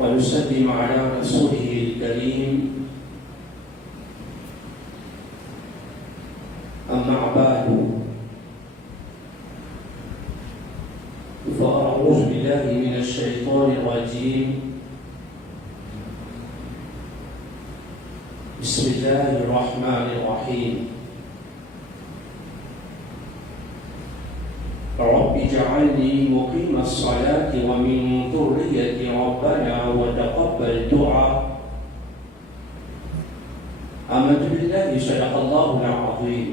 ونسلم على رسوله الكريم أما بعد فأعوذ بالله من الشيطان الرجيم بسم الله الرحمن الرحيم رب اجعلني مقيم الصلاة ومن ذريتي ربنا وتقبل دعاء آمنت بالله صدق الله العظيم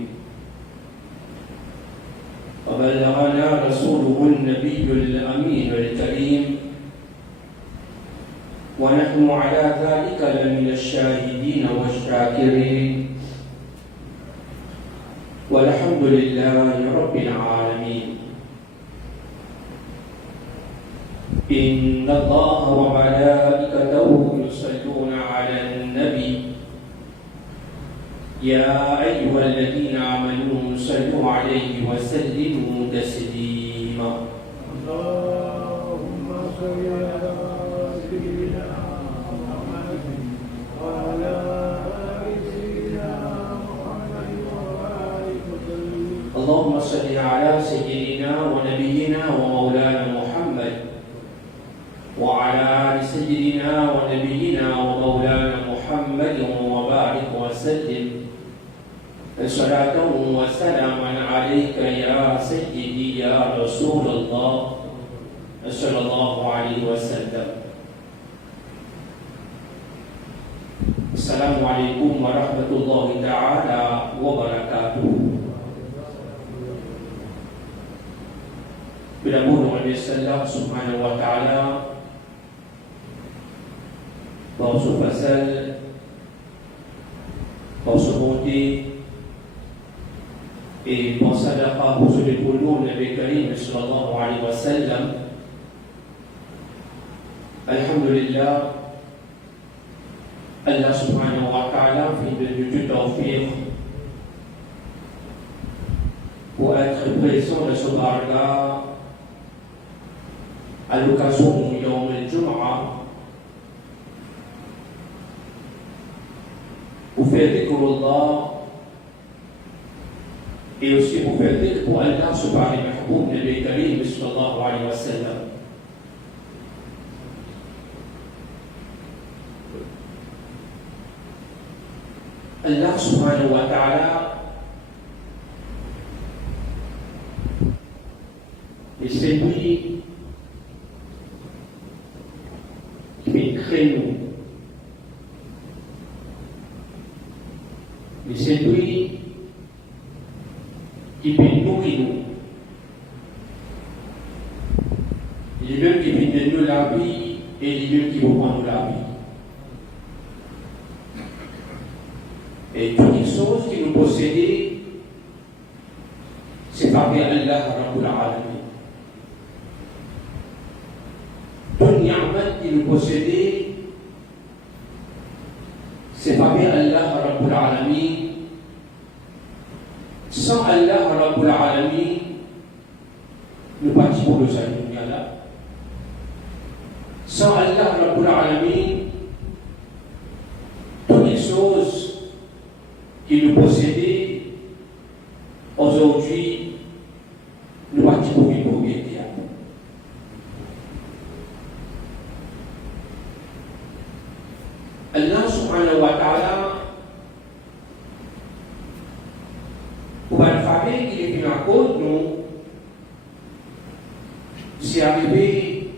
وبلغنا رسوله النبي الأمين الكريم ونحن على ذلك لمن الشاهدين والشاكرين والحمد لله رب العالمين. إن الله وملائكته يصلون على النبي يا أيها الذين آمنوا صلوا عليه وسلموا تسليما. اللهم صل على سيدنا محمد وعلى آل سيدنا محمد وبارك وسلم. اللهم صل على سيدنا ونبينا ومولانا محمد وعلى آل سيدنا ونبينا ومولانا محمد وبارك وسلم صلاة وسلاما عليك يا سيدي يا رسول الله صلى الله عليه وسلم. السلام عليكم ورحمة الله تعالى وبركاته. Bila-bila oleh Allah Subhanahu wa Ta'ala Bawsu Fasal Bawsu Moti et pour sadaqa pour les boulons Nabi Karim sallallahu alayhi wa sallam. Alhamdulillah, Allah subhanahu wa ta'ala fait de tawfiq pour être présent de ce barga à l'occasion du Yawm al-Jum'a pour faire découvrir Allah et aussi pour faire dire pour Allah subhanahu wa ta'ala Nabi Karim sallallahu alayhi wa sallam. Allah subhanahu wa ta'ala et c'est lui qui crée nous. Et c'est lui qui peut nourrir nous. Il est lui qui peut donner nous la vie et il est lui qui vous prend nous la vie. Et toutes les choses qui nous possédent, c'est par Allah Rabbul Alamin. Toute ni'mat qui nous possédent, c'est par Allah Rabbul Alamin. Sans Allah Rabbul Alamin, nous participons de sa lumière là. Sans Allah Rabbul Alamin, toutes les choses qui nous possédaient, aujourd'hui, nous participons de l'humanité. Allah subhanahu wa ta'ala pour une famille qui est venue à cause de nous, c'est arrivé,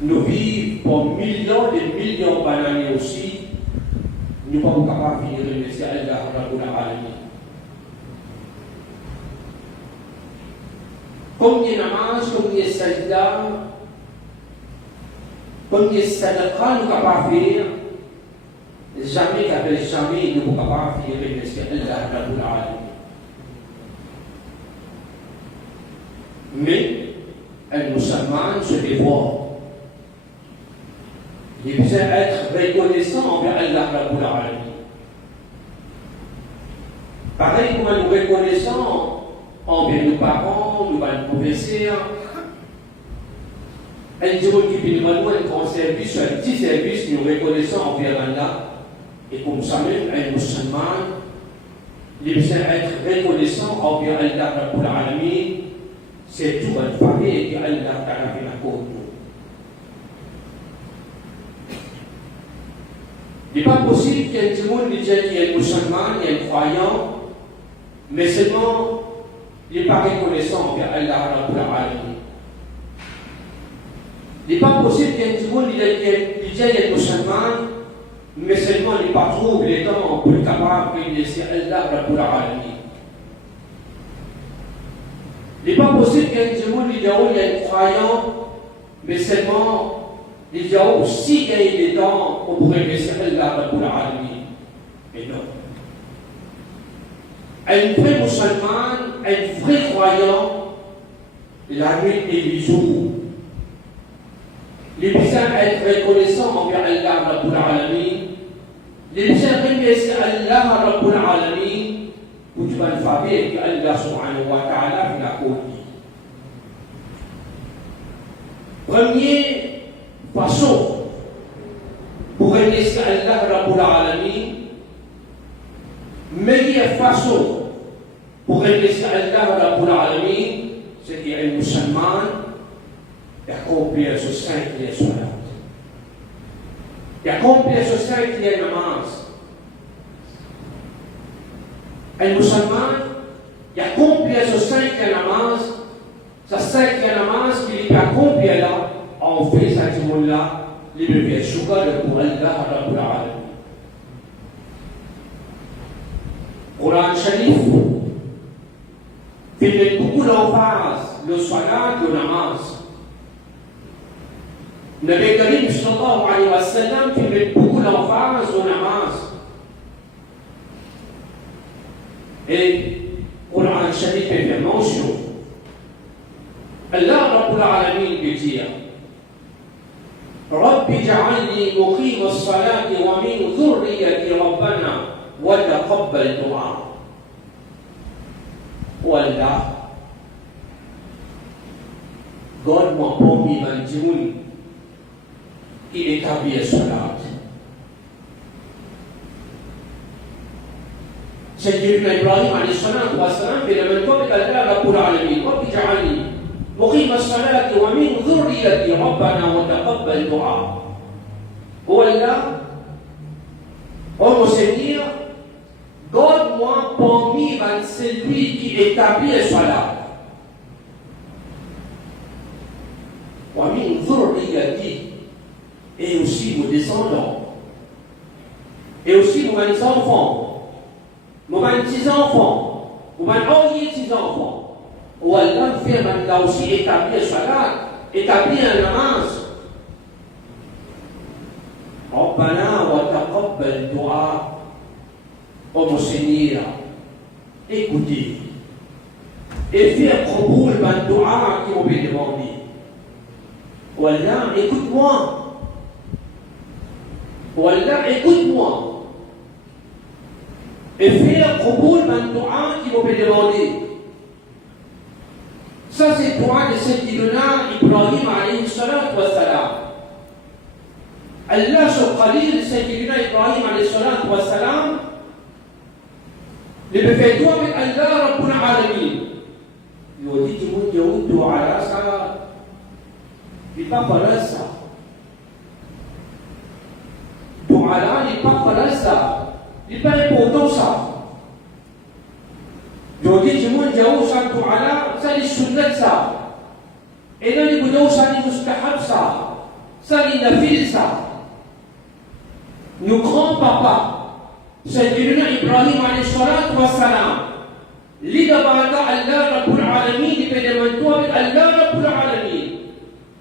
nous vivons pour millions d'années aussi, nous ne sommes pas capables de remercier Allah Rabbul Alamin. Combien de namaz, combien de sajda, combien de sadaqa nous sommes capables de faire, jamais qu'après jamais nous sommes capables de remercier Allah Rabbul Alamin. Mais un musulman se dévoie. Il besoin d'être reconnaissant envers Allah Rabbul Alamin. Pareil comme nous reconnaissons envers nos parents, nos professeurs, Un jour qui finit un grand service, un petit service, nous reconnaissons envers Allah. Et comme ça même, un musulman, il besoin d'être reconnaissant envers Allah Rabbul Alamin, c'est tout un famille que Allah Ta'ala fait la côte. Il n'est pas possible qu'il y ait un monde qui dit qu'il y a un musulman, il y a un croyant, mais seulement il n'est pas reconnaissant envers Allah Rabbul Alamin. Il n'est pas possible qu'il y ait un monde qui dit qu'il y a un musulman, mais seulement il n'est pas trouvé les temps pour être capable de laisser Allah Rabbul Alamin. Il n'est pas possible qu'il y ait un monde qui dit qu'il y a un croyant, mais seulement il dit aussi qu'il y a des temps pour laisser Allah Rabbul Alamin. Mais non. Un vrai musulman, un vrai croyant, la nuit et le jour, les besoins d'être reconnaissants envers Allah Rabbul Alamin, les besoins de remercier Allah Rabbul Alamin pour tu vas le faire que Allah subhanahu wa ta'ala fait la côte. Première façon pour remercier Allah Rabbul Alamin, meilleure façon pour remercier Allah Rabbul Alamin, c'est qu'il y a un musulman accomplir ce cinq liens salat. Accomplir ce cinq liens namaz. Un musulman, accomplir ce cinq liens namaz, ce cinq liens namaz qu'il peut accomplir là, en fait ce monde-là, il peut faire shukr pour Allah Rabbul Alamin. Coran Sharif fait beaucoup d'emphase le salat, le namaz. Nabi Karim sallallahu alayhi wa sallam qui met beaucoup d'emphase au namaz. Et Coran Sharif fait mention. Allah Rabbul Alamin peut dire Rabbi ja'alni muqim as-salati wa min dhurriyyati rabbana wa taqabbal du'a. Oh Allah, God m'a promis dans le monde qui établit la salat. Sayyidina Ibrahim alayhi salatu wa salam fait le même temps avec Allah Rabbul Alamin. Rabbi ja'alni muqim as-salati wa min dhurriyyati rabbana wa taqabbal du'a. Oh Allah, oh mon Seigneur, God-moi parmi celui qui établit la salat. Wa min dhurriyyati, et aussi vos descendants, et aussi vos enfants, vos petits-enfants, vos petits-enfants. Ou Allah fait là aussi établir le salat, établir un namaz. Rabbana wa taqabbal du'a. Oh mon Seigneur, écoutez, et faire qaboul ban du'a qui m'ont demandé. Ou Allah, écoute-moi. Ou Allah, écoute-moi. Et faire qaboul ban du'a qui m'ont demandé. Ça, c'est le droit de Sayyidina Ibrahim alayhi salatu wa salam. Allah sur Khalil, Sayyidina Ibrahim alayhi salatu wa salam, il fait droit avec Allah Rabbul Alamin. Il a dit qu'il y a un droit à ça. Il n'est pas fallu ça. Droit là, il n'est pas fallu ça. Il n'est pas important ça. Jadi cuma jauh satu ala, saya sunat sah. Ina ni jauh saya mustahab sah. Saya nafil sah. Nos grands-papas, Sayyidina Ibrahim alayhi salatu wa salam, lidah bata Allah Rabbul Alamin di pedemantua Allah Rabbul Alamin.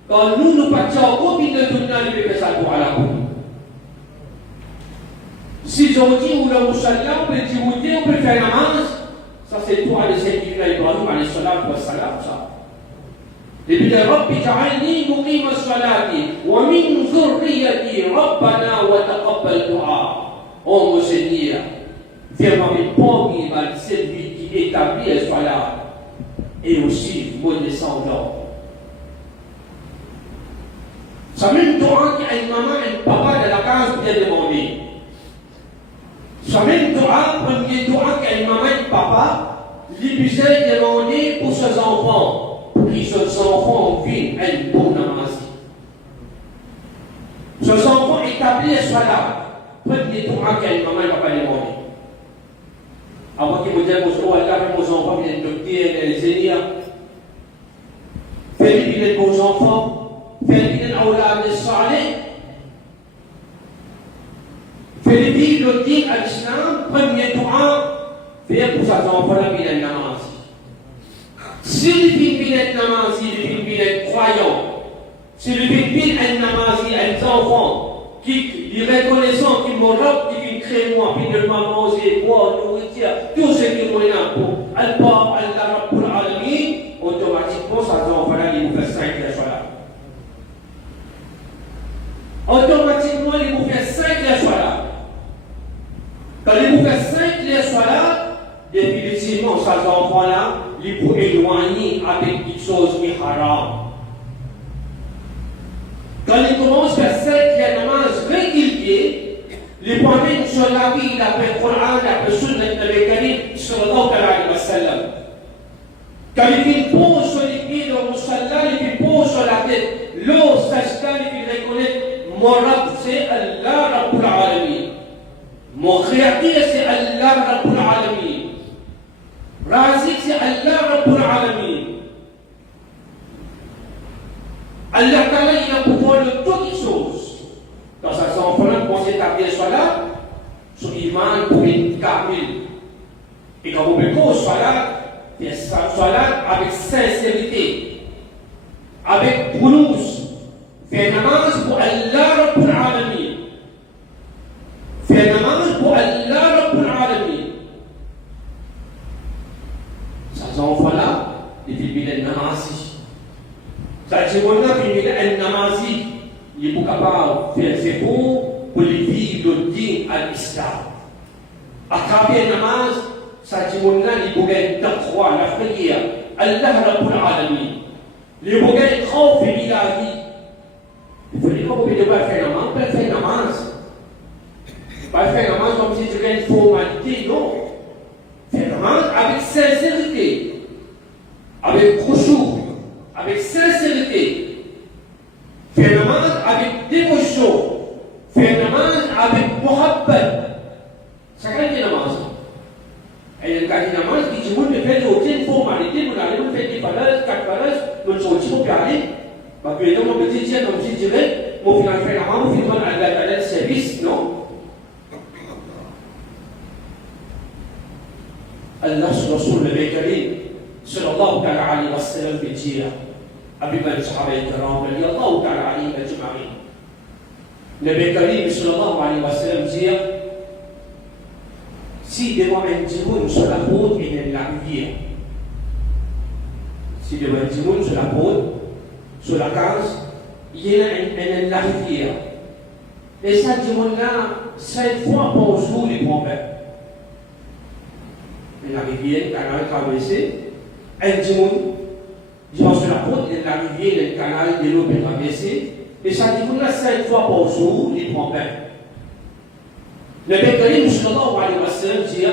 Kalau nu baca ko bila dunia ni satu ala pun. Si jauh ulah musallam, berjiwuti, berfirman namaz. Ça c'est toi de Sayyidina Ibrahim alayhi salatu wa salam ça. Il dit Rabbi ja'alni muqim as-salati wa min dhurriyyati rabbana wa taqabbal du'a. Oh mon Seigneur, fais-moi parmi celui qui établit la salat et aussi mon descendant. Ça même doit qu'il y a une maman et un papa de la case bien demandé. Ça même doit, premier doigt qu'il y a une maman et un papa, l'ibusait demandé pour ses enfants, pour que ses enfants viennent à une bonne namaz. Ses enfants établis soient là. Premier doigt qu'il y a une maman et un papa demandé. Avant qu'ils me disent, oh Allah, mes enfants viennent de Dieu, les Zénia. Faites bien vos enfants, faites bien l'awlad salih. Faites bien le din à l'islam, premier doigt, faites pour ses enfants la bien namaz. S'il vit bien namaz, il vit bien croyant. S'il vit bien namaz, les enfants, qui reconnaissant qu'ils m'ont qui créent moi, puis de manger, boire, nourriture, tout ce qui est moyen pour Allah, Allah, Rabbul Alamin, automatiquement, ça va voilà, il vous fait 5 les soirs. Automatiquement, il vous fait 5 les soirs. Quand il vous fait 5 les soirs, définitivement, ces enfants-là, ils vous éloignent avec des choses qui haram. Quand il commence à faire 5 namaz réguliers, les premiers sur la vie, d'après le Coran, d'après le Sunna de Nabi Karim, sallallahu alayhi wa sallam. Quand il pose sur les pieds de Musalla, il pose sur la tête, l'eau, sajda, il reconnaît, mon Rabb, c'est Allah Rabbul Alamin. Mon Créateur, c'est Allah Rabbul Alamin. Razik, c'est Allah Rabbul Alamin. Allah Ta'ala, il a pouvoir de toutes les choses. Dans sa enfant-là, quand c'est établi soit là, son iman pour une kamil. Et quand vous mettez soit là avec sincérité, avec prononce, fait namaz pour Allah Rabbul Alamin. Fait namaz pour Allah Rabbul Alamin. Ces enfants-là, ils vivent le namaz. C'est-à-dire qu'on a fini un namazi, il est capable de faire ses pour les vivre le din à l'islam. À travers le namaz, c'est-à-dire qu'on a les bougains d'Aqwa, la prière, Allah Rabbul Alamin. Les bougains trop fait la vie. Il faut dire qu'on ne peut pas faire namaz, on peut faire namaz. Pas faire namaz comme si tu avais une formalité, non. Faire namaz avec sincérité, avec khushu'. Avec sincérité, faire namaz avec dévotion, faire namaz avec muhabbat. C'est quoi le namaz? Et le cas du namaz, qui dit, vous ne faites aucune formalité, vous n'allez pas faire des valeurs, 4 valeurs, nous ne sommes pas parler. Parce que les gens me disent, tiens, comme je dirais, mon final fait namaz, mon final à la service, non? Allah sur le Karim, sallallahu alayhi wa sallam, dit, أبي الصحابة الكرام رضي الله تعالى عليهم أجمعين. النبي الكريم صلى الله عليه وسلم dit si devant un djimoun sur la route il y a la rivière. Si devant un djimoun sur la route, sur la case, il y a la rivière. Et ça djimoun-là, 5 fois par jour il prend bain. La rivière, le canal traversé, un djimoun. Disons sur la route, il y a la rivière, il y a le canal, de l'eau peut traverser. Et ça dit, vous 5 fois par jour, il prend bain. Le Karim, sallallahu alayhi wa sallam, dit,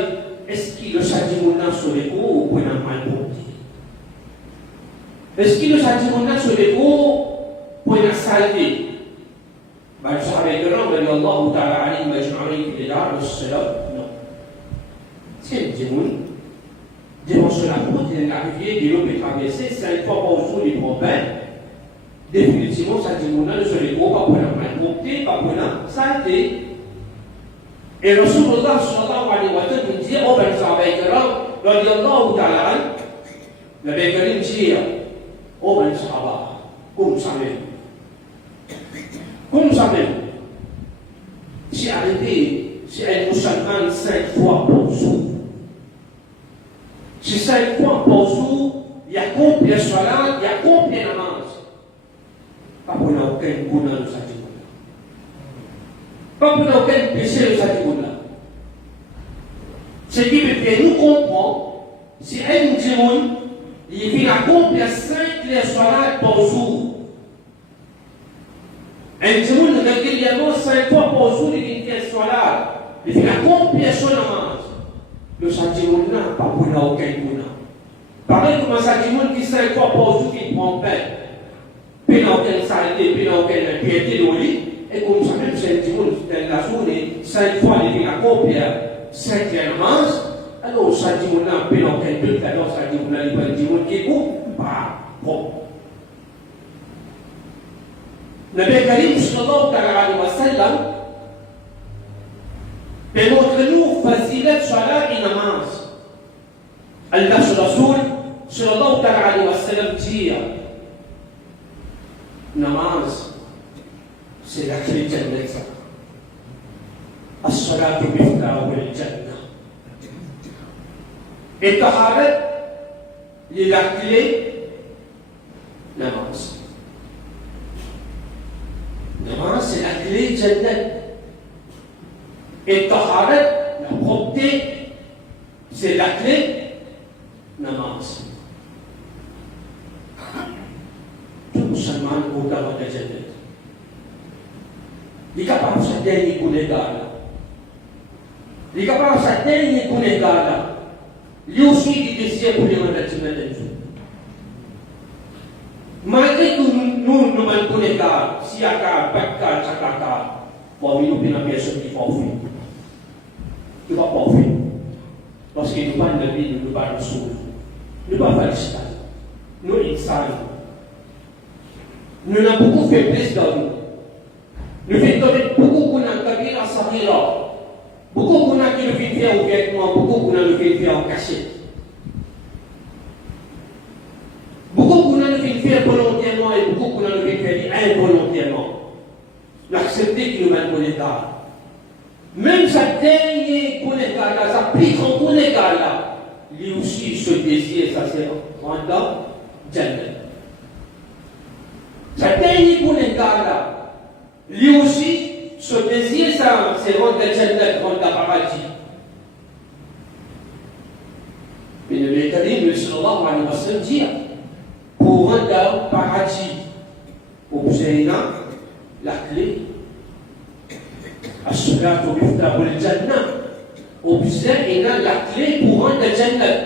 est-ce qu'il le sadimouna sur les cours ou pour un mal porté? Est-ce qu'il le sadimouna sur les cours pour une saleté? Ben, le sahabat kiram, radiyallahu ta'ala alayhi majma'in, il est là, le salam, non. C'est le djimoun. Devant sur la route, il y a la rivière, de l'eau peut traverser, 5 fois par jour, il prend bain. Définitivement, ça dit qu'on a sur les gros, pas pour la montée, pas pour la saleté. Et le Rasulullah sallallahu alayhi wa sallam dit, oh ben, ça va être là, radiyallahu ta'ala, le Karim dit, oh ben, ça va, comme ça même. Comme ça même. Si arrêté, si un musulman 5 fois par jour, si 5 fois par jour, il y a combien de salat, il y a combien de namaz? Pas pour aucun gounan de sa djimouna. Pas pour aucun péché de sa djimouna. Ce qui veut faire nous comprendre, si un djimoun, il vient à combien 5 les salats par jour. Un monde régulièrement 5 fois par jour, il vient faire soir, il fait accomplir son namaz. Le sentiment n'a pas pour aucun monde. Pareil comme un sentiment qui 5 fois par jour, il prend pain. Puis dans aucune saleté, puis dans aucune impiété de lui, et comme ça même sentiment dans la journée, 5 fois, il vient accomplir 5 namaz. Alors, le sentiment n'a pas aucun doute, alors le sentiment n'a pas sentiment qui est bon. Nabi Karim sallallahu alayhi wa sallam démontre-nous fazilat salat et namaz. Allah Rasul sallallahu alayhi wa sallam dit namaz, c'est la clé de Jannah. As-salatu miftahu al-Jannah. Et taharat, la clé namaz. Namaz, c'est la clé de Jannah. Et taharat, la propreté, c'est la clé namaz. Tout musulman au Kaaba de Jannah. Il est capable de se tenir pour les gars. Il est capable de se tenir pour les gars. Lui aussi, il désire pour les gens de Jannah. Malgré que nous ne manquons pas de cas, si il y a cas, pas de cas, chaque cas, pour nous, nous avons une personne qui va offrir. Qui va pas offrir. Parce que nous parlons de vie, nous parlons de souffle. Nous ne parlons pas de l'islam. Nous, insans. Nous avons beaucoup fait plus dans nous. Nous faisons beaucoup qu'on a gagné à Sahira. Beaucoup qu'on a qui nous fait faire ouvertement, beaucoup qu'on a nous fait faire en cachette. Beaucoup qu'on a fait faire volontairement et beaucoup qu'on a fait faire involontairement. L'accepter qui nous mène pour l'État. Même sa dernière pour l'État, sa plus grande pour l'État, lui aussi ce désir, ça c'est rendre Jannah. Sa dernière pour l'État, lui aussi ce désir, ça c'est rendre Jannah, rendre paradis. Mais le Karim, sallallahu alayhi wa sallam, dit pour rendre paradis au Zéna, la clé, As-salatu miftahu al-Jannah, au Zéna, la clé pour rendre Jannah.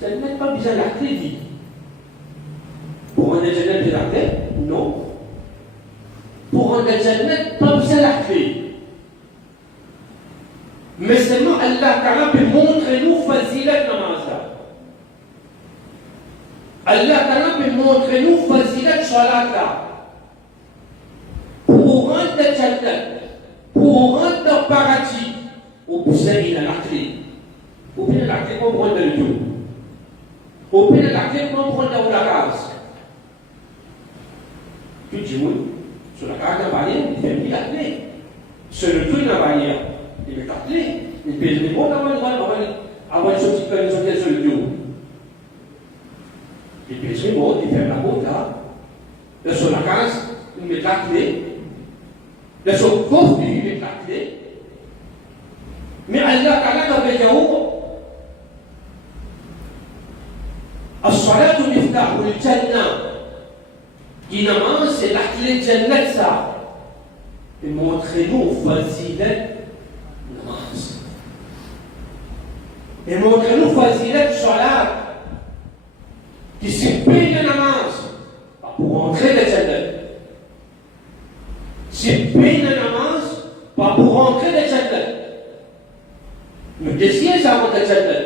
Jannah n'a pas besoin de la clé, dit. Pour rendre Jannah, c'est la clé? Non. Pour rendre Jannah, pas besoin de la clé. Mais seulement Allah Ta'ala peut montrer nous fazilat namaz. Allah Ta'ala peut montrer nous fazilat salat. Pour rendre Jannah, pour rendre paradis, au poussé il a la clé. Au pire la clé pour prendre le tout. Au pire la clé pour prendre la case. Tu dis oui, sur la case d'un barrière, il fait mis la clé. Sur le tout d'un barrière, il met la clé. Il peut dire bon, avant de sortir comme ils sont sur le dos. Il peut dire bon, il fait la porte là. Sur la case, il met la clé. Le sauve, il met la clé. Mais Allah Ta'ala avait dit As-salatu miftahu al-Jannah. Qui namaz, c'est la clé de Jannah, ça. Et montrez-nous fazilat namaz. Et montrez-nous fazilat salat. Qui c'est paye de namaz. Pour entrer dans Jannah. C'est paye de namaz. Pas pour rentrer dans Jannah. Le désir, ça rentre dans Jannah.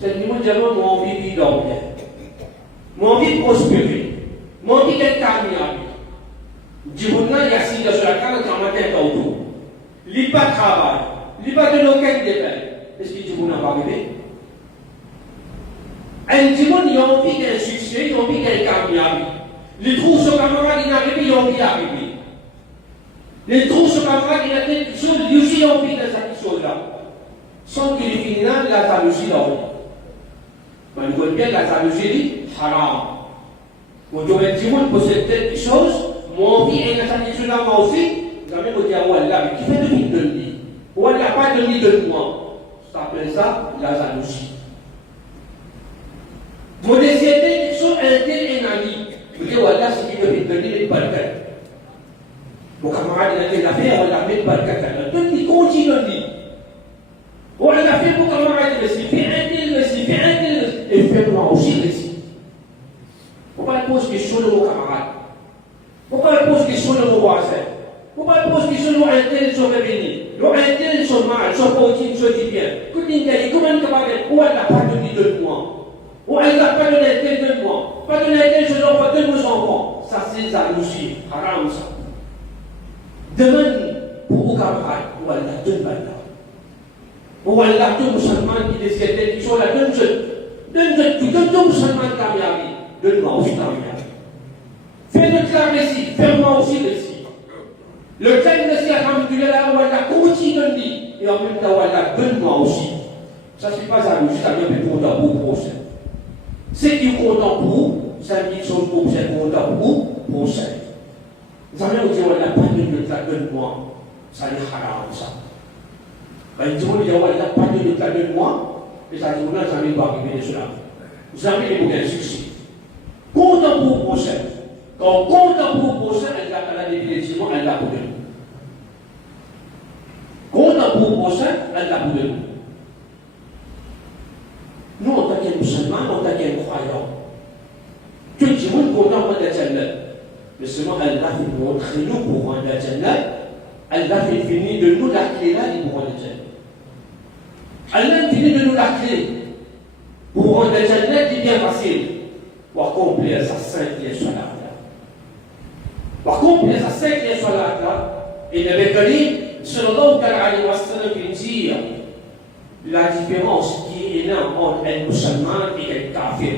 C'est le moment où moi envie de dormir. Moi envie de prospérer. Moi envie d'être carniable. Djibouna, il y a 6 heures sur la carte, quand on matin, autour. Il n'y a pas de travail. Il n'y a pas de local de détail. Est-ce que Djibouna va arriver? Un Djibouna, il a envie d'un succès, il a envie d'être carniable. Il trouve son camarade, il arrive, il a envie d'arriver. Il trouve son camarade, il a quelque chose, lui aussi, il a envie de cette chose-là. Sans qu'il ait fini là, la jalousie là. On voit bien la jalousie, haram. On doit être Djibouna possède quelque chose. Mon envie est de la moi aussi, jamais me dire, Wallah, mais qui fait de vie de lui? Wallah, pas de vie de moi. Ça s'appelle ça la jalousie. Mon désir est sur un tel ennemi. beliau Allah sedikit lebih berkat. Bukan marah dengan dia affaire, Allah met berkat. Donc il continue dit. On a fait bukan marah dengan si, fait un tel, et fait moi aussi ici. Pourquoi elle pose question de vos camarades? Pourquoi elle pose question de vos voisins? Pourquoi elle pose question de un tel sont réveillés? Un tel sont mal, sont positifs, sont bien. Comment elle capable? Où elle n'a pas donné de moi? Où elle n'a pas donné tel de moi? Pas donné tel, je n'en pas de nos enfants. Ça c'est ça aussi, haram ça. Demande pour vos camarades, où elle n'a donné pas là. Où elle n'a donné musulmans qui décident qui sont là, donne musulmans camérabi. Donne-moi aussi camérabi. Fais notre la récit, fais-moi aussi récit. Le thème de ces alhamdoulilah, où elle a continue de dire, et en même temps, où elle a donne-moi aussi. Ça ne suffit pas à nous, juste à bien être content pour le prochain. Ce qui est content pour vous, ça me dit que chose pour vous, c'est content pour vous, prochain. Vous avez dit, où elle n'a pas de la donne-moi, ça est haram ça. Ben, ils disent, où elle n'a pas de la donne-moi, et ça dit, où là, jamais pas arriver de cela. Vous avez les bouquins de succès. Content pour le prochain. Quand content pour le prochain, elle a définitivement, elle l'a pour nous. Content pour le prochain, elle l'a pour nous. Nous, en tant que musulmans, en tant que croyants, tout le monde content pour la Jannah. Mais seulement, elle a fait montrer nous pour rendre la Jannah. Elle a fait finir de nous la clé là pour rendre la Jannah. Elle a fini de nous la clé pour rendre la Jannah qui est bien facile. Pour accomplir sa cinquième salat. Pour accomplir sa cinquième salat, il avait dit, sallallahu alayhi wa sallam, il dit la différence qui est énorme entre un musulman et un kafir.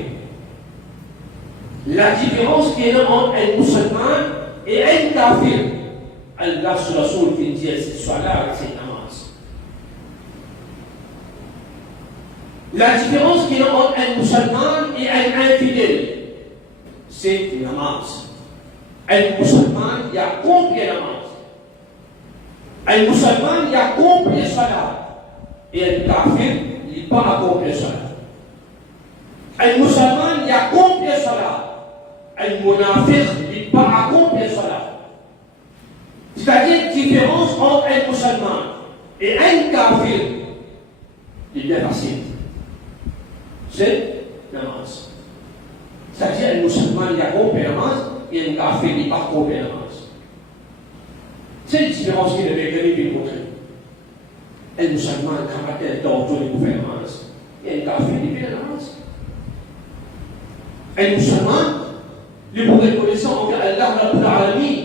La différence qui est énorme entre un musulman et un kafir. Allah sur la sourate qui dit c'est salat et c'est namaz. La différence qui est entre un musulman et un infidèle, c'est la namaz. Un musulman, il a compris la namaz. Un musulman, il a compris la salat. Et un kafir, il n'a pas accompli la salat. Un musulman, il a compris la salat. Un munafiq, il n'a pas accompli la salat. C'est-à-dire la différence entre un musulman et un kafir, il est bien facile. C'est la namaz. C'est-à-dire un musulman, il a compris la namaz, et un kafir, il n'a pas compris la namaz. C'est la différence qu'il avait gagné pour montrer. Un musulman, quand il est dans le gouvernement, il y a un kafir qui fait la namaz. Un musulman, il est pour reconnaissant envers Allah Rabbul Alamin.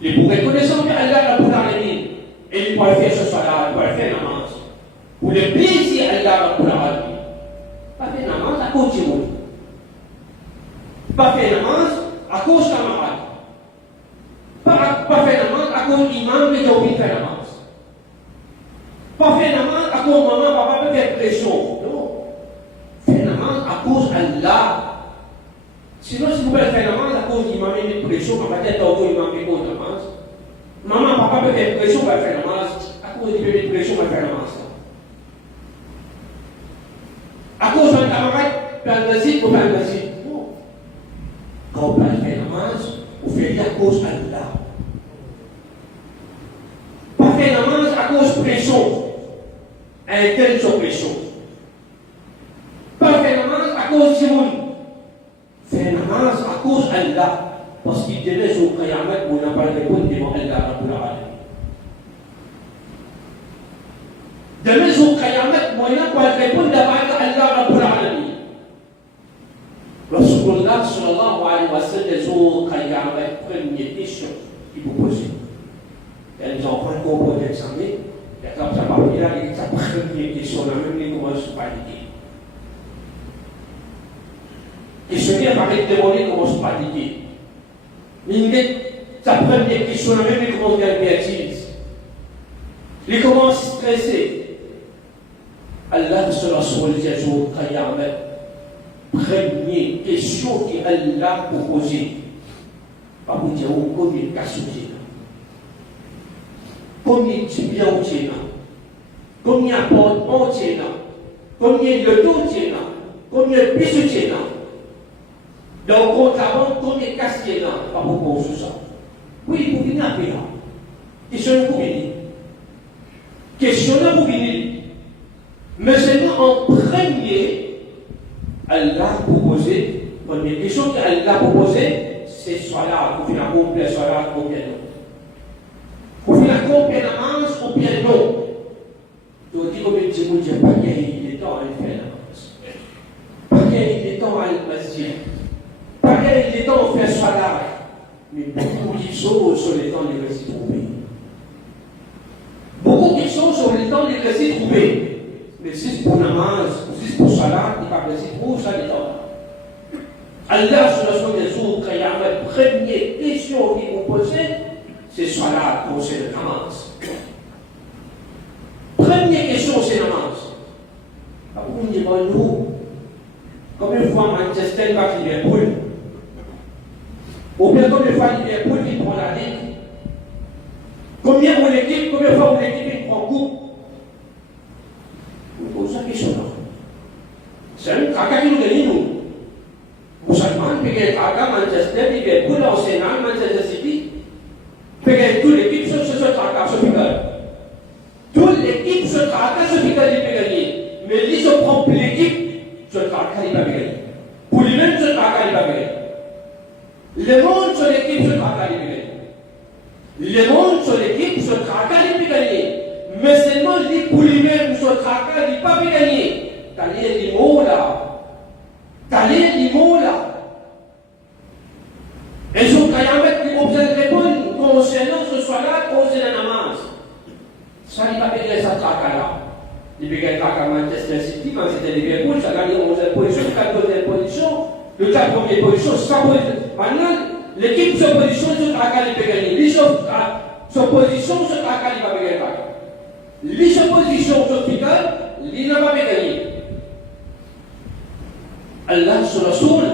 Il est pour reconnaissant envers Allah Rabbul Alamin. Et il peut faire ce salat, il peut faire la namaz. Pour le plaisir Allah Rabbul Alamin. Pas faire la namaz à cause du monde. Pas faire la namaz à cause de la camarade. Pas faire la namaz à cause de l'imam qui a oublié de faire la namaz. Pas faire namaz à cause de maman, papa peut faire pression. Non. Faire namaz à cause d'Allah. Sinon, si vous pouvez faire namaz à cause d'imam et de pression, papa peut-être auto imam et cause de namaz. Maman, papa peut faire pression, va faire namaz. À cause de pression, va faire namaz. À cause d'un camarade, peut faire vas-y, ou faire vas-y. Non. Quand on peut faire namaz, on fait à cause d'Allah. Pas faire namaz à cause de pression. Un tel sur pression. Pas faire namaz à cause du monde. Faire namaz à cause d'Allah. Parce qu'il délai sur le Qiyamah où on n'a pas répondu devant Allah Rabbul Alamin. Demain sur le Qiyamah où on n'a pas répondu devant Allah Rabbul Alamin. Rasulullah sallallahu alayhi wa sallam sur le Qiyamah, première question qu'il vous pose. Les enfants qui ont posé l'examen, comme ça, parmi là, il y a sa première question, la même les commence par l'idée. Questionnaire va demander comment se pratiquer. Mais sa première question, la même les commence à bêtise. Il commence à stresser. Allah sera sur le jour Qiyamah. Première question qu'Allah a posée. Pas vous dire combien de questions j'ai là. Combien de biens j'ai là. Combien d'apportements j'ai là. Combien de lots j'ai là. Combien de bisous j'ai là. Donc, on travaille comme des casquettes par rapport à ça. Oui, vous venez à payer. Question pour venir. Question pour venir. Mais seulement en premier, Allah a proposé, première question qu'Allah a proposé, c'est soit là, pour faire la complète, soit là, au piano. Pour faire la complète namaz, au piano. Donc, dit comme il dit, il n'y a pas gagné de temps à faire la namaz. Pas gagné de temps à le masjid. Pas gagné de temps à faire soit là. Mais beaucoup de choses sur les temps de les trouver. Beaucoup de choses sur les temps de les trouver. Mais si c'est pour namaz, si c'est pour salat, il n'y a pas de pour ça les temps. Allah, sur la soirée des jours, quand il y a la première question qu'il vous posait, c'est salat, c'est le namaz. Première question, c'est namaz. Alors, vous me dites, nous, combien de fois Manchester bat Liverpool? Ou bien combien de fois Liverpool il prend la ligue? Combien de fois l'équipe prend coupe? Vous posez la question là. C'est un caca qui nous gagne, nous. Musulman, puis il y a un caca Manchester, Liverpool, Arsenal, Manchester City. Puis il y a toute l'équipe sur ce caca, ce final. Toute l'équipe se tracasse, ce final, il peut gagner. Mais lui se prend pour l'équipe, ce caca, il va gagner. Pour lui-même, ce caca, il va gagner. Le monde sur l'équipe se tracasse, il va gagner. Le monde sur l'équipe se tracasse, il peut gagner. Mais seulement lui pour lui-même, ce tracasse, il ne peut pas gagner. T'as les mots là. T'as les mots là. Et sur Kayamet, qui observe répondre concernant ce soir-là, concernant la namaz. Ça, il ne peut pas gagner sa tracasse là. Il peut gagner à Manchester City, quand c'était Liverpool, ça gagne 11e position, 14e position, le 4e position, 100 position. Maintenant, l'équipe se positionne sur tracasse, il peut gagner. Lui, se position sur tracasse, il va gagner tracasse. Lui se position sur final, il n'a pas gagné. Allah sur le Rasoul,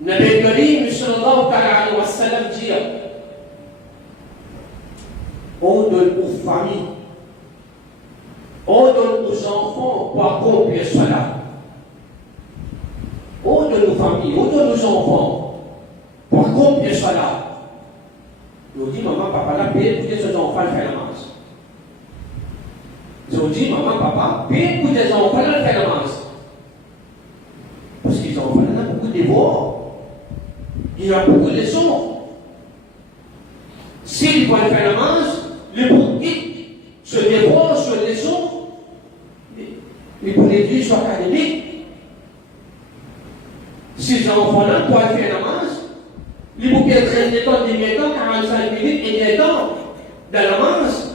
Nabi Karim sallallahu alayhi wa sallam dit, on donne aux familles, on donne aux enfants pour accomplir cela. On donne aux familles, on donne aux enfants pour accomplir cela. Je dis, maman, papa, la paix pour que ces enfants fassent la masse. Je dis, maman, papa, paye pour tes enfants faire la namaz. Parce que les enfants ont beaucoup de devoirs. Il y a beaucoup de leçons. S'ils veulent faire la namaz, les bouquets se dévorent sur les leçons. Mais pour l'église soit académique, ces enfants-là doivent faire la namaz. Les bouquets traînent des temps, 45 minutes et des temps de la namaz.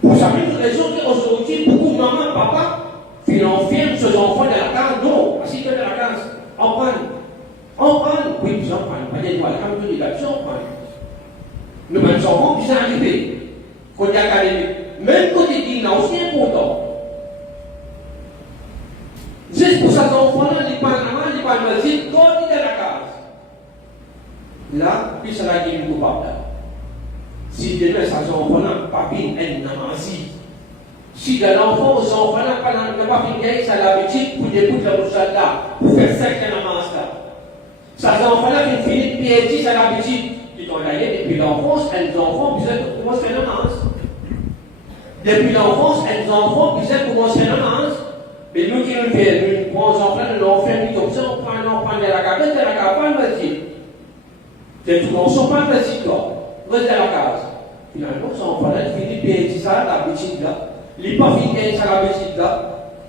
Pour sa même raison qu'aujourd'hui, beaucoup de maman, papa, financent ces enfants de la case. Non, parce qu'ils sont de la case. En panne. Oui, ils en prennent. Pas des doigts, comme tout dit, ils en prennent. Nous, même enfants, ils sont arrivés. Côté académique. Même côté digne, aussi important. Juste pour ces enfants-là, ils parlent à main, ils parlent à masjid, quand ils sont de la case. Là, puis ça l'a dit coupable. Si demain, ces enfants-là, papi, est namazi. Si de l'enfant aux enfants-là, n'a pas fait ça l'habitude pour débuter la moussada, pour faire 5 namaz là. Ces enfants-là, qui finissent piétis à l'habitude, qui ont d'ailleurs depuis l'enfance, les enfants, puis ils commencent à faire namaz. Depuis l'enfance, les enfants, puis ils commencent à faire namaz. Mais nous qui nous faisons, nous prenons les enfants, nous leur faisons comme ça, on prend l'enfant de la cabane, de la cabane, pas le masjid. C'est tout, on ne sort pas le masjid là. Reste dans la case. Finalement, ces enfants-là, ils finissent piétis à l'habitude là. Les pas finissent à l'habitude là.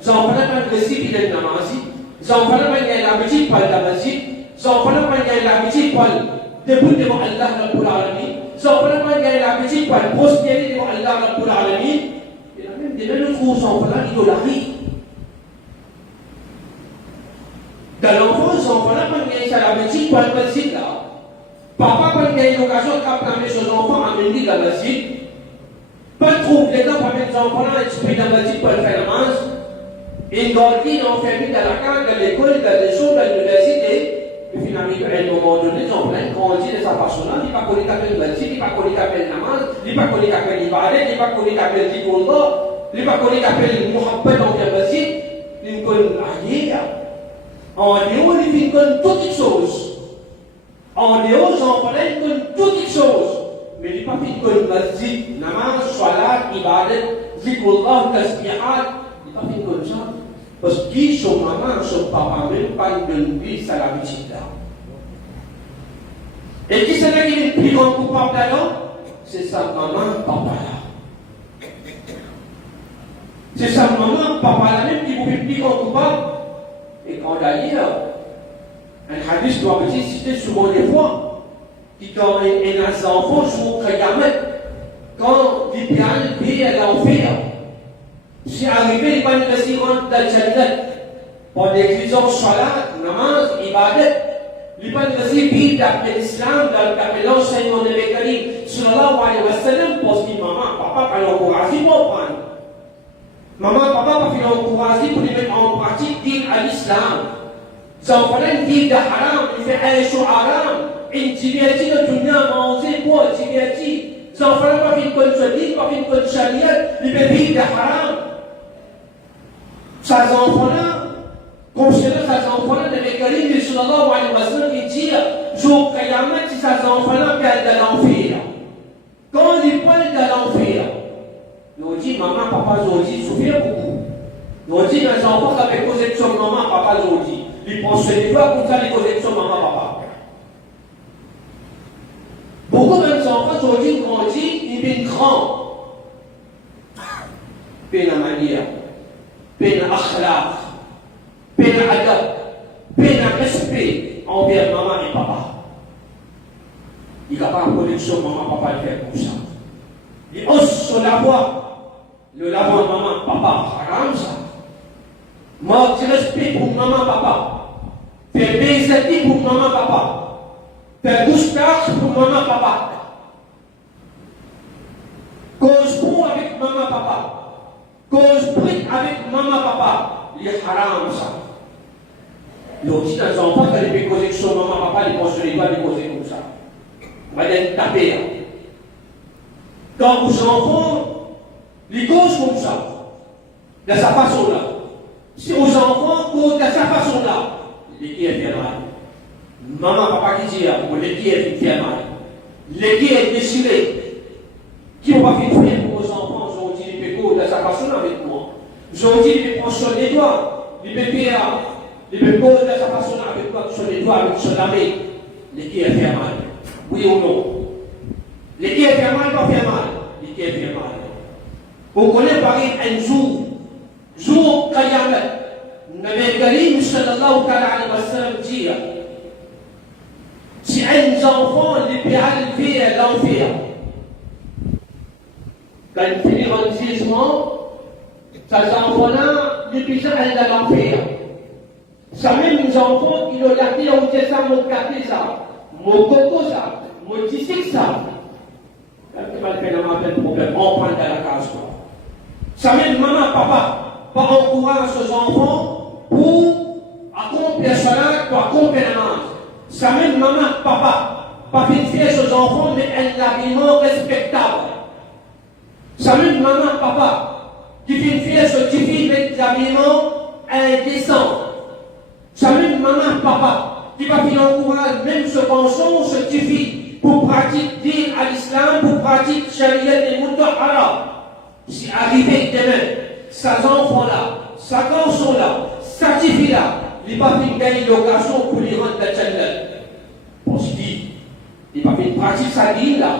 Les enfants-là, quand ils récitent, ils sont namazi. Les enfants-là, quand ils ont l'habitude, pas la masjid. Les enfants-là, quand ils ont l'habitude, pas debout devant Allah Rabbul Alamin. Les enfants-là, quand ils ont l'habitude, pas prospérer devant Allah Rabbul Alamin. Et là même, des mêmes autres enfants-là, idolâtrie. Dans l'enfance, les enfants-là, quand ils ont l'habitude, pas le masjid là. Papa, quand il y a une occasion d'apprendre ses enfants à venir dans le masjid, pas trouve les temps pour mettre les enfants-là exprès dans le masjid pour faire la namaz. Ils grandissent, ils ont fait dans la case, dans l'école, dans les choses, dans l'université. Et finalement, à un moment donné, ils ont grandi de sa façon-là. Ils ne pas connu qu'à faire le masjid, ils ne pas connu qu'à faire la namaz, ils ne pas connu qu'à faire l'ibadah, ils ne pas connu qu'à faire l'ibonda, ils ne pas connu qu'à faire le muhabbat dans le masjid, ils ne connaissent rien. En dehors, ils font toutes les choses. En dehors, les enfants-là, ils font toutes les choses. Mais ils ne font pas masjid, namaz, salat, ibadat, zikrullah, tasbihat. Ils ne font pas ça. Parce qu'ils sont maman, son papa, même pas une vie, ça la visite là. Et qui c'est là qui est le plus grand coupable là? C'est sa maman, papa là. C'est sa maman, papa là même qui vous fait le plus grand coupable. Et quand d'ailleurs, un hadith doit être cité souvent des fois, qui quand un enfant joue au Qiyamah, quand il vient à l'enfer, c'est arrivé, il va nous laisser rentrer dans le Jannat, pour des prisons salat, namaz, ibadat, il va nous laisser vivre dans l'islam, dans l'enseignement de Békari, sallallahu alayhi wa sallam, parce que maman, papa, pas l'encourager pour prendre. Maman, papa, pas l'encourager pour les mettre en pratique, dire à l'islam. Ça en fait dire de haram, il fait un show haram, une tibétie de dunya, manger, boire, tibétie. Ça en fait pas une consolide, pas une consolide, il fait vivre de haram. Ces enfants-là, considèrent ces enfants-là de Békari, sallallahu alayhi wa sallam, qui dit, jour Qiyamah, si ces enfants-là parlent de l'enfer. Quand ils parlent de l'enfer, ils ont dit, maman, papa, ils ont dit, souffrir beaucoup. Ils ont dit, les enfants qui avaient causé de son maman, papa, ils ont dit. Ils pensent que les doigts comme ça, les causé de son maman, papa. Beaucoup d'enfants aujourd'hui grandissent, ils viennent grands. Peine à manière, peine à akhlaq, peine à adab, peine à respect envers maman et papa. Il n'a pas un connexion maman, papa, il fait comme ça. Il ose sur la voix, le lavant de maman, papa, haram ça. Mort de respect pour maman, papa. Faire baiser pour maman, papa. Faire moustache pour maman, papa. Cause pour avec maman, papa. Cause brique avec maman, papa. Il est haram ça. Il y a aussi des enfants qui ont des causer sur maman, papa, ils pensent que les doigts les causer comme ça. On va les taper là. Quand vos enfants, les causent comme ça, de sa façon-là. Si aux enfants causent de sa façon-là, l'équipe est fait mal. Maman, papa qui dit, l'équipe est fait mal. L'équipe est déchirée. Qui va faire pour aux enfants, aujourd'hui, les pécos de sa façon avec moi. Aujourd'hui, les prendre sur les doigts, les bébés, les pécos de sa façon avec toi, sur les doigts, avec sur la main. L'équipe est fait mal. Oui ou non? L'équipe est fait mal, pas fait mal. L'équipe est fait mal. Vous connaissez pareil un jour Qiyamah. Nabi Karim sallallahu alayhi wa sallam dit, si un enfant les peut aller à l'enfer, quand il finit le jugement, ces enfants-là, les peut aller à l'enfer. Ça même les enfants qui l'ont gardé, on dit ça, mon gâté ça, mon coco ça, mon tissu ça. Quand tu vas faire un problème, on prend de la case. Ça même maman, papa, pas encourager ses enfants pour accomplir cela, pour accomplir la marche. Ça même maman, papa, pas faire ses enfants, mais un habillement respectable. Ça même maman, papa, qui fait faire ce petit fils, mais un habillement indécent. Ça même maman, papa, qui va faire encourager même ce pension, ce petit fils, pour pratiquer à l'islam, pour pratiquer charia des moutons arabes. Si arrivé demain, ces enfants-là, ces garçons-là, ces filles-là, ils ne peuvent pas gagner l'occasion pour les rendre de la Jannah. Parce qu'ils ne peuvent pas pratiquer sa dîne là.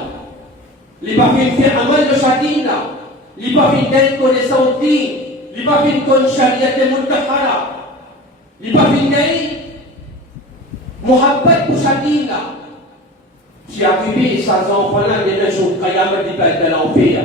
Ils ne peuvent pas faire un mal de sa dîne là. Ils ne peuvent pas gagner connaissance dîne. Ils ne peuvent pas connaître charia des moutons arabes. Ils ne peuvent pas gagner muhabbat pour sa dîne là. Si arrivé, ces enfants-là, demain, sur le Qiyamah, ils peuvent de l'enfer.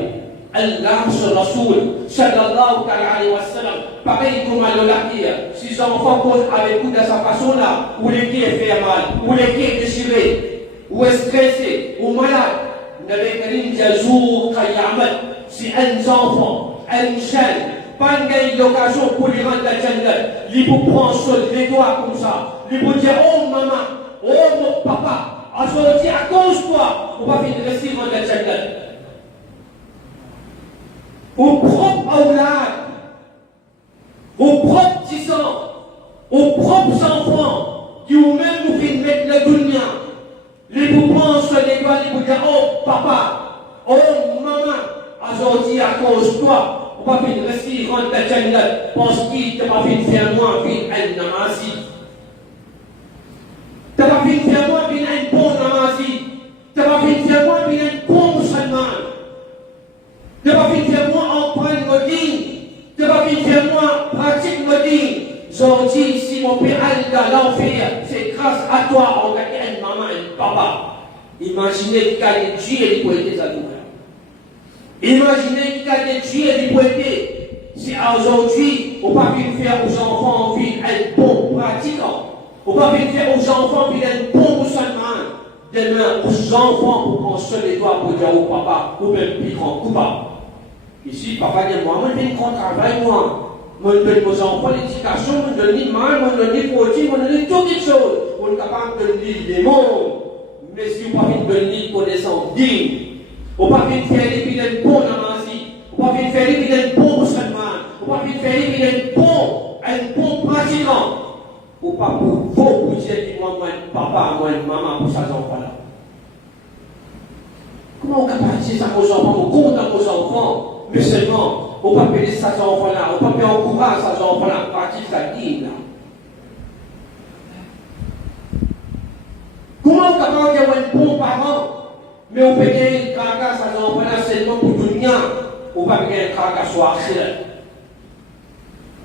Allah, ce Rasoul, sallallahu alayhi wa sallam, pareil comme à l'olakir, si les enfants posent avec vous de sa façon-là, ou les qui est fait mal, ou les qui est déchiré, ou est stressé, ou malade, Nabi Karim dit jour Qiyamah, si un enfant, un jeune, pas une l'occasion pour lui rendre la Jannah, il vous prend sur les doigts comme ça, il vous dit, oh maman, oh mon papa, aujourd'hui à cause de toi, on va venir rester dans la Jannah. Au propre aulad, au propre 10 ans, aux propres enfants qui ont même vous fait mettre la dunya. Les vous prendre sur les doigts, les vous dire, oh papa, oh maman, aujourd'hui à cause de toi, on va faire rester, rendre ta jannat, pense qu'il t'a pas fait faire moi, fin al-namasi. T'as pas fait faire moi, fin un bon namasi. T'as pas fait faire moi, fin un bon musulman. T'as pas fait faire moi, emprunter le digne. T'as pas fait faire moi, pratique le digne. Aujourd'hui, si mon père Allah l'enfer, c'est grâce à toi, on a une maman et un papa. Imaginez qu'il y a des tués et des poétés à nous. Imaginez qu'il y a des tués et des poétés. Si aujourd'hui, on ne peut pas faire aux enfants un bon pratiquant, on ne peut pas faire aux enfants un bon musulman, demain aux enfants pour prendre seul les doigts pour dire au papa, ou même plus grand coupable. Ici, papa dit moi, je fais un grand travail, moi. Je donne aux enfants l'éducation, je donne les mains, je donne les produits, je donne toutes les choses. On est capable de donner les mondes. Mais si on ne peut pas donner une connaissance digne, on ne peut pas faire les bon namasi, on ne peut pas faire les bon musulman, on ne peut pas faire les un bon pratiquant. On ne peut pas pour dire que moi, papa, moi, maman, pour ces enfants-là. Comment on peut dire ça aux enfants, on compte aux enfants, mais seulement, on ne peut pas payer ces enfants-là, on ne peut pas encourager ces enfants-là à pratiquer sa digne. Comment on peut dire un bon parent, mais on peut gagner un caca à ces enfants-là seulement pour tout le monde, on ne peut pas gagner un caca soir.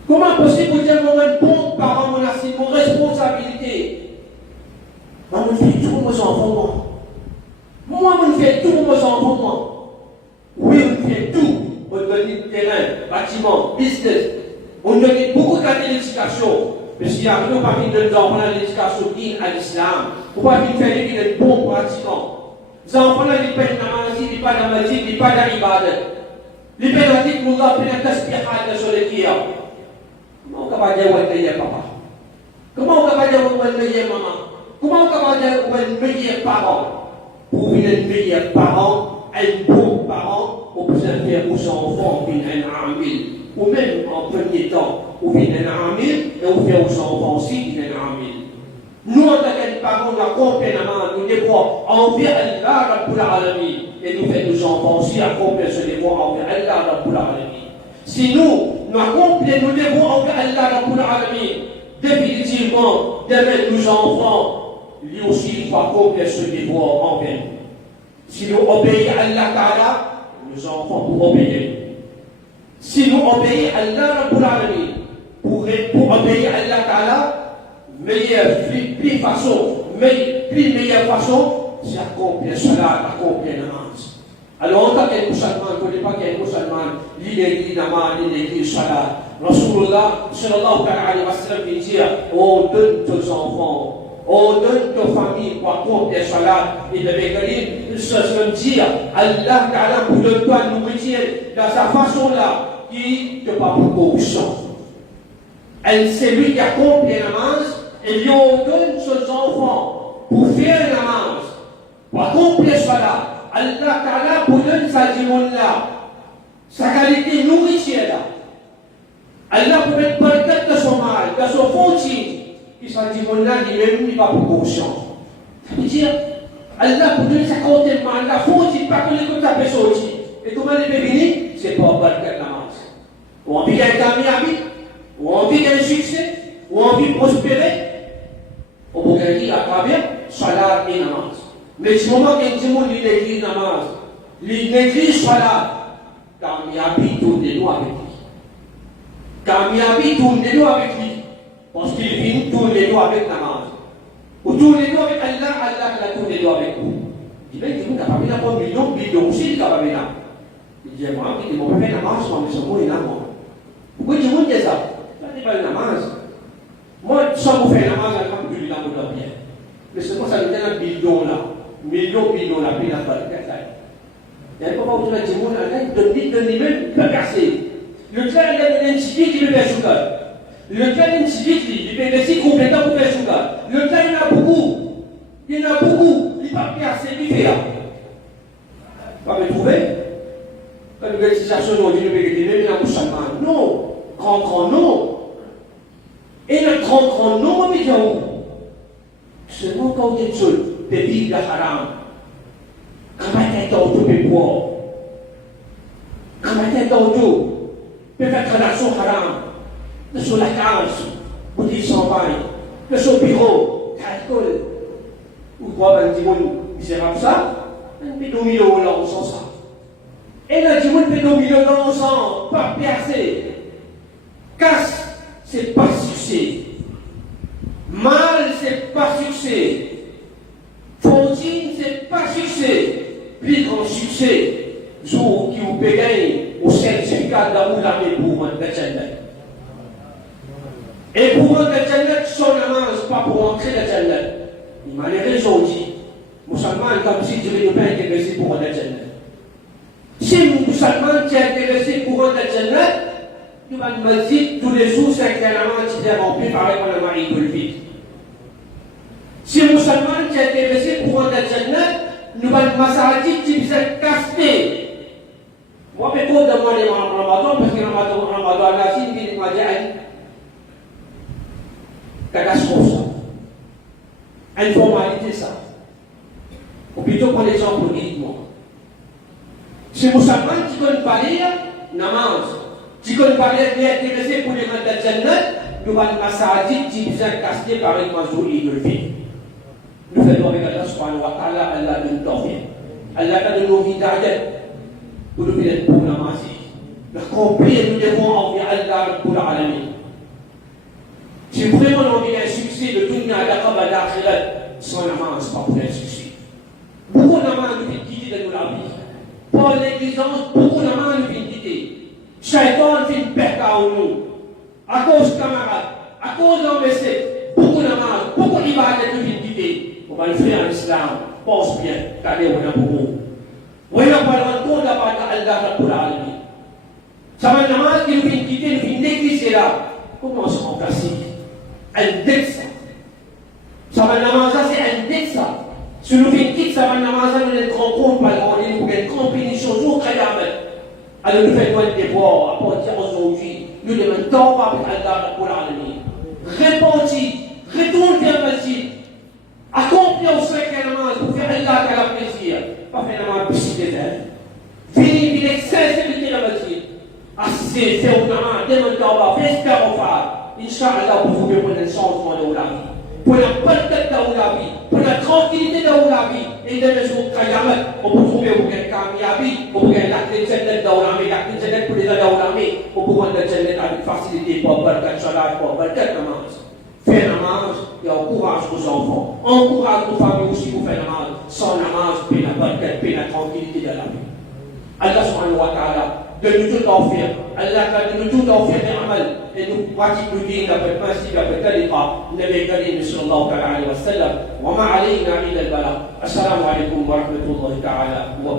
Comment possible de dire un bon parent, c'est mon responsabilité? Moi, je fais tout pour mes enfants, moi, je fais tout pour mes enfants, oui, on fait tout. On donne terrain, bâtiment, business. On donne beaucoup de l'éducation. Mais s'il y a un parmi de enfants l'éducation digne à l'islam, on ne peut pas faire des bons pratiquants. Les enfants, ils payent la maladie, ils payent la maladie, ils payent la ibadat. Les pénalités nous appellent la tasbihah sur les tiers. Comment on va dire où est papa? Comment on va dire où est maman? Comment on va dire où est le meilleur parent? Pour être le meilleur parent, un bon parent, on peut faire aux enfants un amil, ou même en premier temps, on fait un amil, et on fait aux enfants aussi un amil. Nous, en tant que parents, nous accompagnons, nous devons envers Allah Rabbul Alamin, et nous faisons nos enfants aussi accomplir ce devoir envers Allah Rabbul Alamin. Si nous accomplissons, nous devons envers Allah Rabbul Alamin, définitivement, de mettre nos enfants, lui aussi, il faut accomplir ce devoir envers nous. Si nous obéissons à Allah Ta'ala, nos enfants pour obéir. Si nous obéissons à Allah Rabbul Alamin, pour obéir à Allah Ta'ala, plus meilleure façon, c'est accomplir cela, accomplir la namaz. Alors, en tant que musulman, on ne connaît pas qu'un musulman, l'église namaz, l'église salat. Rasulullah, sallallahu alayhi wa sallam, dit on donne tes enfants. On donne nos familles pour accomplir cela. Et le Bégalim se dire Allah Ta'ala pour le toi nourriture de sa façon-là qui ne pas beaucoup sang. C'est lui qui accomplit la namaz et lui on donne ses enfants pour faire la namaz, pour accomplir cela. Allah Ta'ala pour donner sa dimon-là, sa qualité nourricière-là. Allah pour mettre barkat de son mal, de son fontis. Qui s'en dit mon âme, il n'est même pas pour conscience. Ça veut dire, Allah pour donner sa qualité mal, la faute, il ne pas que les côtés à sortir. Et comment les bénis? C'est pas barkat la masse. Ou envie d'un camion, ou envie d'un succès, ou envie de prospérer. On peut gagner à travers salat et namaz. Mais si moment qu'il y a des l'église namaz, l'église salat, Kamiabi tournez-nous avec lui. Kamiabi tournez-nous avec lui. Parce qu'il vient tourner les doigts avec namaz. Ou tourner les doigts avec Allah, Allah qui a tourné les doigts avec vous. Il dit, il n'a pas mis la bonne million aussi, il n'a pas mis là. Il dit, moi, il dit, mon papa, namaz, moi, mais c'est moi, il a moi. Pourquoi il dit ça? Ça n'est pas le namaz. Moi, sans vous faire namaz, alhamdulillah, vous l'avez bien. Mais c'est moi, ça me donne un million là. Million, là, puis il a pas de casse. Il n'y a pas où tu vas dire, moi, Allah, il donne lui-même, pas casser. Le clair, il a une chibie qui le fait soudain. Le cas d'une civile, il est laissé complètement pour faire souga. Le cas, il y en a beaucoup. Il y en a beaucoup. Il va pas assez vite faire. Pas me trouver. Quand nous avons une situation, on dit le bégué, même un musulman. Non. Grand non. Et le grand nombre de gens, seulement quand il y a des choses, des vies de haram, quand il y a des autres de bois, quand il y a des autres, peut faire relation haram, de sur la case, où ils s'en vont, de sur le bureau, calcul, ou quoi, ben, dis-moi, misérable ça, un peu de millions de l'an sans ça. Et là, dis-moi, un peu de millions de l'an sans, pas percé, casse, c'est pas succès. Mal, c'est pas succès. Fortune, c'est pas succès. Plus grand succès, jour qui vous paye au certificat d'Amoulame pour un Jannat. Et pour un Jannat, son avance, pas pour entrer dans Jannat. Il m'a les dit, musulman, comme si tu ne pas intéressé pour un Jannat. Si musulman, tu es intéressé pour un Jannat, tu vas me dire tous les jours, c'est clairement tu es rempli par le mari de vie. Si le musulman qui est intéressé pour un Jannat, nous allons massager qui vous êtes casté. Moi, je peux demander à Ramadan, parce que Ramadan, la Chine, il m'a dit catastrophe. Informalité, ça. Ou plutôt pour les gens politiquement. Si le musulman qui connaît parler, namaz. Si vous parlez intéressé pour les mandats de Jannat, nous allons massager qui vous êtes casté par une mazou et de vie. Nous faisons avec Allah subhanahu wa ta'ala, Allah nous tawfiq. Allah nous donne hidayat pour nous faire pour la magie. Le compris, nous devons envier Allah pour l'alamin. Si vraiment on veut un succès de dunya d'aqaba d'akhirat, sans namaz, pas pour un succès. Beaucoup de namaz nous viennent quitter de nous la vie. Pour l'exigence, beaucoup de namaz nous viennent quitter. Shaitan fait une perte à nous. À cause camarades, à cause d'ambassades, beaucoup de namaz, beaucoup d'ibadat nous viennent quitter. On va le faire en islam, pense bien, regardez on a beaucoup. Oui, on va le rendre compte d'avoir Allah pour l'alamin. Ça va namaz qui nous vient quitter, nous vient négliger là. Comment se remplacer? Un dexa. Ça va namaz, c'est un dexa. Si nous vient quitter, ça va namaz, nous ne rencontre pas le pour une compétition jour très grave. Alors nous faisons des devoirs à partir aujourd'hui. Nous demandons avec Allah pour l'alamin. Répondez, retourne vers le masjid. Accomplis au secret namaz pour faire Allah qui a la plaisir. Pas faire namaz pour citer d'elle. Venez, venez, sincérité dans le masjid. Assisez, faites au namaz, demandez Allah, faites ce qu'on fait. Inch'Allah, pour vous prendre un changement de la vie. Pour la bonne de la vie. Pour la tranquillité de la vie. Et de le jour Kayamat, on peut trouver au Kamiyabi, on peut gagner la clé de Jannat d'Aulami, la clé de Jannat pour les Aulami, on peut prendre la Jannat avec facilité pour Barkat Shalat, pour Barkat Namaz. Faire namaz et encourage vos enfants. Encourage vos familles aussi pour faire namaz. Sans namaz, paix la barkat, paix la tranquillité de la vie. Allah subhanahu wa ta'ala, de nous tout en faire. Allah de nous tout en faire des amal. Et nous pratiquons le après le principe, après le taliqa. Nabi Karim sallallahu alayhi wa sallam. Wa ma alayna illa al-bala. Assalamu alaikum wa rahmatullahi ta'ala wa